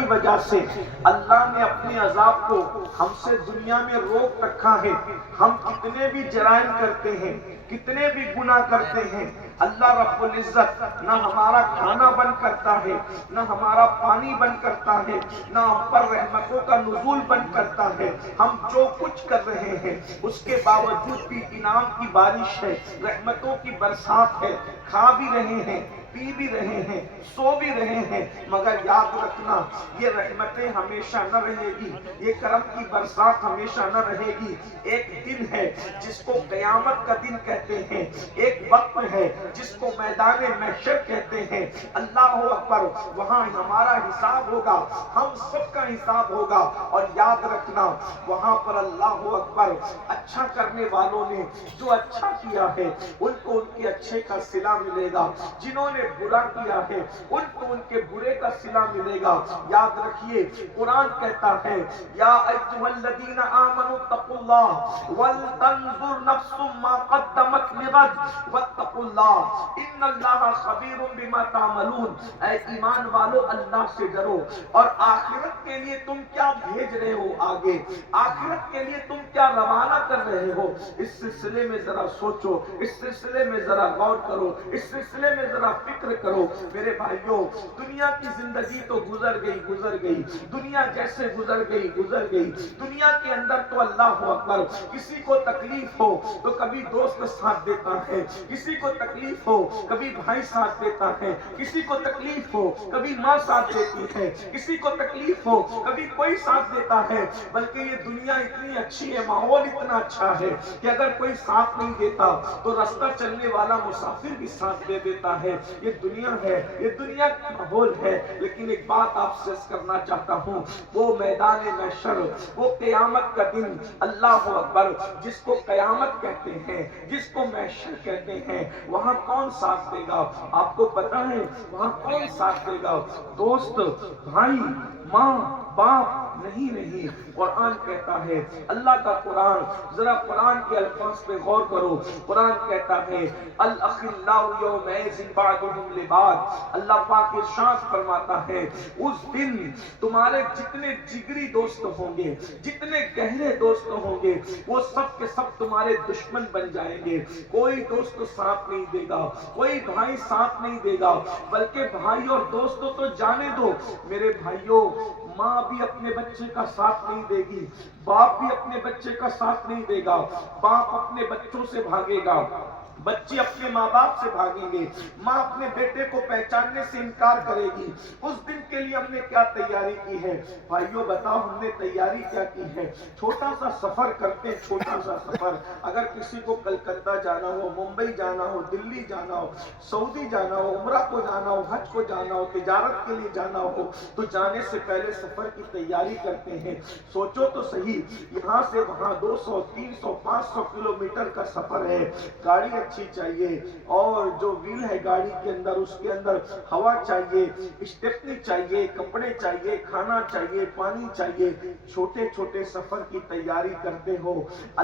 کی وجہ سے اللہ نے اپنے عذاب کو ہم سے دنیا میں روک رکھا ہے۔ ہم کتنے بھی جرائم کرتے ہیں، کتنے بھی گناہ کرتے ہیں، اللہ رب العزت نہ ہمارا کھانا بند کرتا ہے، نہ ہمارا پانی بند کرتا ہے، نہ ہم پر رحمتوں کا نزول بند کرتا ہے۔ ہم جو کچھ کر رہے ہیں اس کے باوجود بھی انعام کی بارش ہے، رحمتوں کی برسات ہے، کھا بھی رہے ہیں، پی بھی رہے ہیں، سو بھی رہے ہیں، مگر یاد رکھنا یہ رحمتیں ہمیشہ نہ رہے گی، یہ کرم کی برسات ہمیشہ نہ رہے گی۔ ایک دن ہے جس کو قیامت کا دن کہتے ہیں، ایک وقت ہے جس کو میدان محشر کہتے ہیں۔ اللہ اکبر، وہاں ہمارا حساب ہوگا، ہم سب کا حساب ہوگا، اور یاد رکھنا وہاں پر اللہ اکبر اچھا کرنے والوں نے جو اچھا کیا ہے ان کو ان کے اچھے کا صلہ ملے گا، جنہوں نے برا کیا ہے ان کو ان کے برے کا صلہ ملے گا۔ یاد رکھیے قرآن کہتا ہے یا ایھا الذین آمنوا اتقوا اللہ ولتنظر نفس ما قدمت لغد واتقوا اللہ ان اللہ خبیر بما تعملون۔ اے ایمان والو اللہ سے ڈرو، اور آخرت کے لیے تم کیا بھیج رہے ہو آگے، آخرت کے لیے تم کیا روانہ کر رہے ہو، اس سلسلے میں ذرا سوچو، اس سلسلے میں ذرا غور کرو، اس سلسلے میں ذرا فکر کرو۔ میرے بھائیوں، دنیا کی زندگی تو گزر گئی، دنیا جیسے گزر گئی، دنیا کے اندر تو اللہ اکبر کسی کو تکلیف ہو تو کبھی دوست ساتھ دیتا ہے، کسی کو تکلیف ہو کبھی بھائی ساتھ دیتا ہے، کسی کو تکلیف ہو کبھی ماں ساتھ دیتی ہے، کسی کو تکلیف ہو کبھی کوئی ساتھ دیتا ہے۔ بلکہ یہ دنیا اتنی اچھی ہے، ماحول اتنا اچھا ہے کہ اگر کوئی ساتھ نہیں دیتا تو رستہ چلنے والا مسافر بھی ساتھ دے دیتا ہے۔ یہ دنیا ہے، یہ دنیا کا ماحول ہے۔ لیکن ایک بات آپ سے کرنا چاہتا ہوں، وہ میدان محشر، وہ قیامت کا دن، اللہ اکبر، جس کو قیامت کہتے ہیں، جس کو محشر کہتے ہیں، وہاں کون ساتھ دے گا؟ آپ کو پتا ہے وہاں کون ساتھ دے گا؟ دوست، بھائی، ماں، باپ نہیں، قرآن کہتا ہے، اللہ کا قرآن، ذرا قرآن کے الفاظ پہ غور کرو۔ قرآن کہتا ہے الاخلاء یومئذ بعضهم لبعض، اللہ پاک ارشاد فرماتا ہے اس دن تمہارے جتنے جگری دوست ہوں گے، جتنے گہرے دوست ہوں گے، وہ سب کے سب تمہارے دشمن بن جائیں گے۔ کوئی دوست ساتھ نہیں دے گا، کوئی بھائی ساتھ نہیں دے گا، بلکہ بھائی اور دوستوں تو جانے دو میرے بھائیوں، ماں بھی اپنے بچے کا ساتھ نہیں دے گی، باپ بھی اپنے بچے کا ساتھ نہیں دے گا، باپ اپنے بچوں سے بھاگے گا، بچے اپنے ماں باپ سے بھاگیں گے، ماں اپنے بیٹے کو پہچاننے سے انکار کرے گی۔ اس دن کے لیے ہم نے کیا تیاری کی ہے؟ بھائیوں بتاؤ ہم نے تیاری کیا کی ہے؟ چھوٹا سا سفر کرتے ہیں، چھوٹا سا سفر، اگر کسی کو کلکتہ جانا ہو، ممبئی جانا ہو، دلی جانا ہو، سعودی جانا ہو، عمرہ کو جانا ہو، حج کو جانا ہو، تجارت کے لیے جانا ہو، تو جانے سے پہلے سفر کی تیاری کرتے ہیں۔ سوچو تو صحیح، یہاں سے وہاں 200 300 500 کلومیٹر کا سفر ہے، گاڑی اچھی چاہیے، اور جو ویل ہے گاڑی کے اندر اس کے اندر ہوا چاہیے، اسٹیپنی چاہیے، کپڑے چاہیے، کھانا چاہیے، پانی چاہیے۔ چھوٹے چھوٹے سفر کی تیاری کرتے ہو،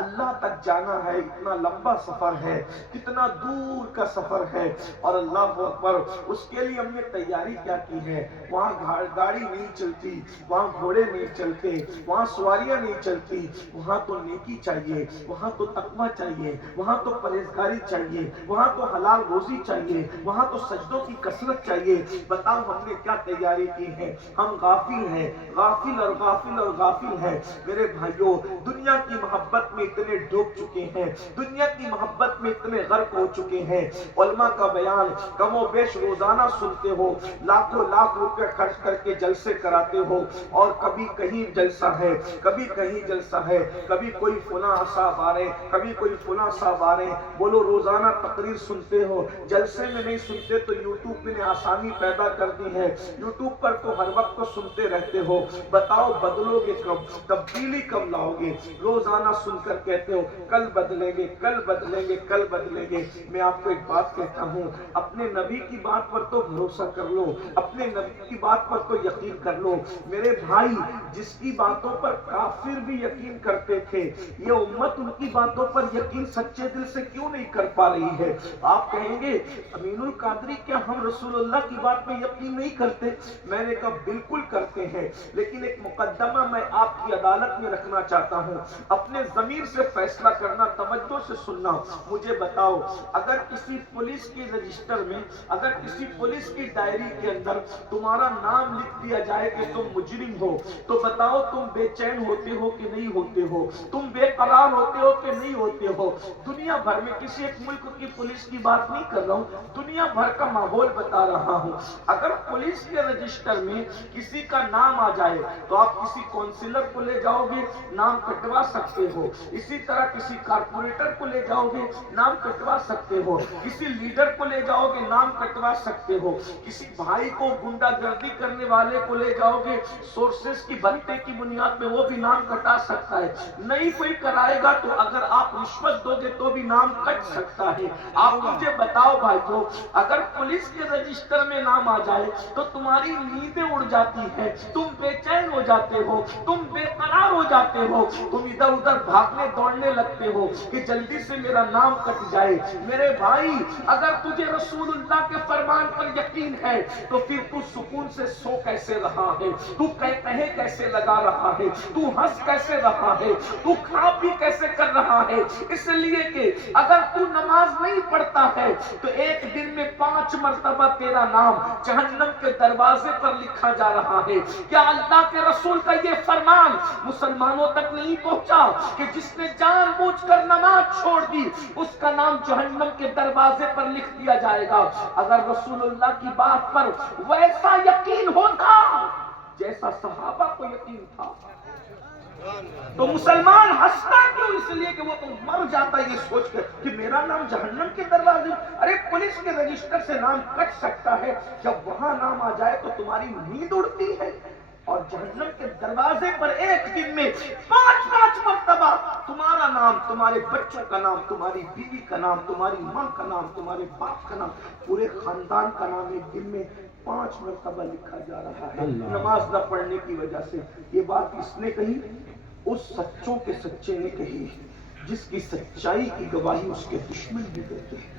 اللہ تک جانا ہے، اتنا لمبا سفر ہے، کتنا دور کا سفر ہے، اور اللہ اکبر اس کے لیے ہم نے تیاری کیا کی ہے؟ وہاں گاڑی نہیں چلتی، وہاں گھوڑے نہیں چلتے، وہاں سواریاں نہیں چلتی، وہاں تو نیکی چاہیے، وہاں تو تقویٰ چاہیے، وہاں تو پرہیزگاری چاہیے، وہاں تو حلال روزی چاہیے، وہاں تو سجدوں کی کثرت چاہیے۔ بتاؤ ہم نے کیا تیاری کی ہے؟ ہم غافل ہیں، غافل اور غافل اور غافل ہیں۔ میرے بھائیوں، دنیا کی محبت میں اتنے ڈوب چکے ہیں، دنیا کی محبت میں اتنے غرق ہو چکے ہیں، علماء کا بیان کم و بیش روزانہ سنتے ہو، لاکھوں لاکھ روپے خرچ کر کے جلسے کراتے ہو، اور کبھی کہیں جلسہ ہے، کبھی کہیں جلسہ ہے، کبھی کوئی فلاں صاحب آ رہے، کبھی کوئی فلاں صاحب آ رہے، بولو روزانہ تقریر سنتے ہو، جلسے میں نہیں سنتے تو یوٹیوب نے آسانی پیدا کر دی ہے، یوٹیوب پر تو ہر وقت سنتے رہتے ہو۔ بتاؤ بدلو گے کب؟ تبدیلی کب لاؤ گے؟ روزانہ سن کر کہتے ہو کل بدلیں گے، کل بدلیں گے، کل بدلیں گے۔ میں آپ کو ایک بات کہتا ہوں، اپنے نبی کی بات پر تو بھروسہ کر لو، اپنے نبی کی بات پر تو یقین کر لو۔ میرے بھائی، جس کی باتوں پر کافر بھی یقین کرتے تھے، یہ امت ان کی باتوں پر یقین سچے دل سے کیوں نہیں کرتی؟ کر پا رہی ہے. آپ کہیں گے امین القادری کیا ہم رسول اللہ کی بات میں یقین نہیں کرتے؟ میں نے کہا بالکل کرتے ہیں، لیکن ایک مقدمہ میں آپ کی عدالت میں رکھنا چاہتا ہوں، اپنے ضمیر سے فیصلہ کرنا، توجہ سے سننا. مجھے بتاؤ اگر کسی پولیس کی رجسٹر میں، اگر کسی پولیس کی ڈائری کے اندر تمہارا نام لکھ دیا جائے کہ تم مجرم ہو، تو بتاؤ تم بے چین ہوتے ہو کہ نہیں ہوتے ہو؟ تم بے قرار ہوتے ہو کہ نہیں ہوتے ہو؟ دنیا بھر میں کسی ایک ملک کی پولیس کی بات نہیں کر رہا ہوں، دنیا بھر کا ماحول بتا رہا ہوں. اگر پولیس کے رجسٹر میں کسی کا نام آ جائے تو آپ کسی کونسلر کو لے جاؤ گے، نام کٹوا سکتے ہو. اسی طرح کسی کارپوریٹر کو لے جاؤ گے، نام کٹوا سکتے ہو. کسی لیڈر کو لے جاؤ گے، نام کٹوا سکتے ہو. کسی بھائی کو گنڈا گردی کرنے والے کو لے جاؤ گے، سورسز کی بھتے کی بنیاد پہ وہ بھی نام کٹا سکتا ہے. نہیں کوئی کرائے گا تو اگر آپ رشوت دو گے تو بھی نام کٹ سکتا ہے. آپ مجھے بتاؤ بھائیو، اگر پولیس کے رجسٹر میں نام آ جائے تو تمہاری نیندیں اڑ جاتی ہیں، تم بے چین ہو جاتے ہو، تم بے قرار ہو جاتے ہو، تم ادھر ادھر بھاگنے دوڑنے لگتے ہو کہ جلدی سے میرا نام کٹ جائے. میرے بھائی اگر تجھے رسول اللہ کے فرمان پر یقین ہے تو پھر تو سکون سے سو کیسے رہا ہے؟ تو کہے کیسے لگا رہا ہے؟ تو ہنس کیسے رہا ہے؟ تو کھا پی کیسے کر رہا ہے؟ اس لیے کہ اگر تو نماز نہیں پڑھتا ہے تو ایک دن میں 5 مرتبہ تیرا نام جہنم کے دروازے پر لکھا جا رہا ہے. کیا اللہ کے رسول کا یہ فرمان مسلمانوں تک نہیں پہنچا کہ جس نے جان بوجھ کر نماز چھوڑ دی اس کا نام جہنم کے دروازے پر لکھ دیا جائے گا؟ اگر رسول اللہ کی بات پر ویسا یقین ہوتا جیسا صحابہ کو یقین تھا تو مسلمان ہنستا کیوں؟ اس لیے کہ وہ تو مر جاتا یہ سوچ کر کہ میرا نام جہنم کے دروازے. ارے پولیس کے رجسٹر سے نام کٹ سکتا ہے، جب وہاں نام آ جائے تو تمہاری نیند اڑتی ہے. اور جہنم کے دروازے پر ایک دن میں 5 مرتبہ تمہارا نام، تمہارے بچوں کا نام، تمہاری بیوی کا نام، تمہاری ماں کا نام، تمہارے باپ کا نام، پورے خاندان کا نام ایک دن میں 5 مرتبہ لکھا جا رہا ہے نماز نہ پڑھنے کی وجہ سے. یہ بات اس نے کہی، اس سچوں کے سچے نے کہی جس کی سچائی کی گواہی اس کے دشمن بھی دیتے ہیں.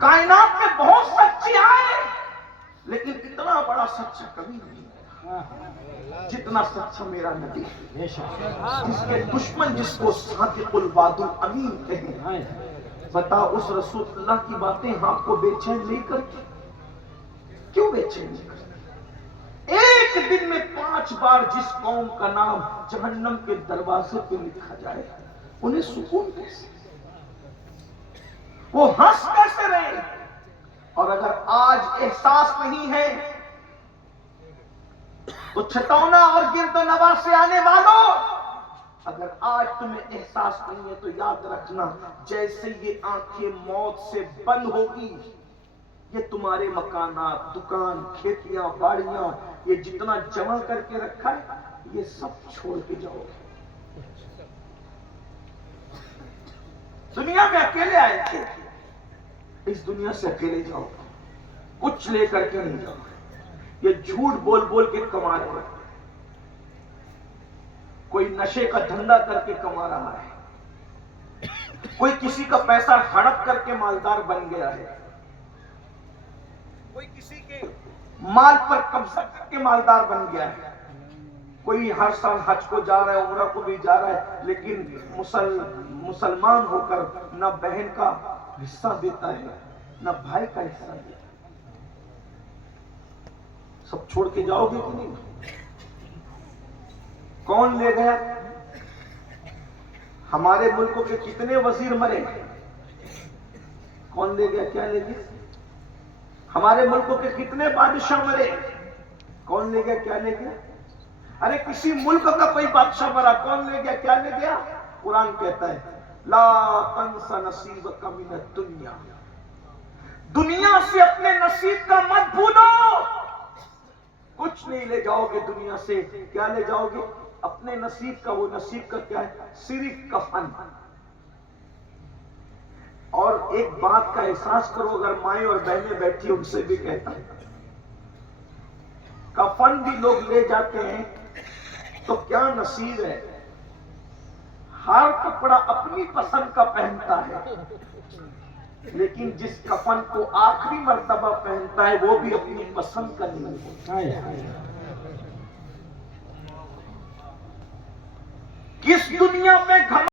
کائنات میں بہت سچے آئے لیکن اتنا بڑا سچا کبھی نہیں جتنا سچا میرا نبی، جس کے دشمن جس کو صادق الوعد الامین کہیں. بتا اس رسول اللہ کی باتیں آپ کو بے چین نہیں کرتی؟ کیوں بے چین نہیں کرتی؟ ایک دن میں 5 بار جس قوم کا نام جہنم کے دروازے پہ لکھا جائے انہیں سکون کیسے؟ وہ ہنس کیسے رہے؟ اور اگر آج احساس نہیں ہے تو چھتونا اور گرد و نواح سے آنے والوں، اگر آج تمہیں احساس نہیں ہے تو یاد رکھنا جیسے یہ آنکھیں موت سے بند ہوگی یہ تمہارے مکانات، دکان، کھیتیاں، باڑیاں، یہ جتنا جمع کر کے رکھا ہے یہ سب چھوڑ کے جاؤ گے. دنیا میں اکیلے آئے تھے، اس دنیا سے اکیلے جاؤ گے، کچھ لے کر کے نہیں جاؤ گے. یہ جھوٹ بول بول کے کما رہے ہیں، کوئی نشے کا دھندا کر کے کما رہا ہے، کوئی کسی کا پیسہ ہڑپ کر کے مالدار بن گیا ہے، کوئی کسی کے مال پر قبضہ کر کے مالدار بن گیا ہے، کوئی ہر سال حج کو جا رہا ہے، عمرہ کو بھی جا رہا ہے، لیکن مسلمان ہو کر نہ بہن کا حصہ دیتا ہے نہ بھائی کا حصہ دیتا ہے. سب چھوڑ کے جاؤ گے کہ نہیں؟ کون لے گیا؟ ہمارے ملکوں کے کتنے وزیر مرے؟ کون لے گیا؟ کیا لے گیا؟ ہمارے ملکوں کے کتنے بادشاہ مرے؟ کون لے گیا؟ کیا لے گیا؟ ارے کسی ملک کا کوئی بادشاہ مرا، کون لے گیا؟ کیا لے گیا؟ قرآن کہتا ہے لا تنس نصیبک من الدنیا، دنیا سے اپنے نصیب کا مت بھولو. کچھ نہیں لے جاؤ گے دنیا سے. کیا لے جاؤ گے؟ اپنے نصیب کا. وہ نصیب کا کیا ہے؟ صرف کفن. اور ایک بات کا احساس کرو، اگر مائیں اور بہنیں بیٹھی ان سے بھی کہتا ہوں، کفن بھی لوگ لے جاتے ہیں تو کیا نصیب ہے. ہر کپڑا اپنی پسند کا پہنتا ہے، لیکن جس کفن کو آخری مرتبہ پہنتا ہے وہ بھی اپنی پسند کا نہیں ہے۔ کس دنیا میں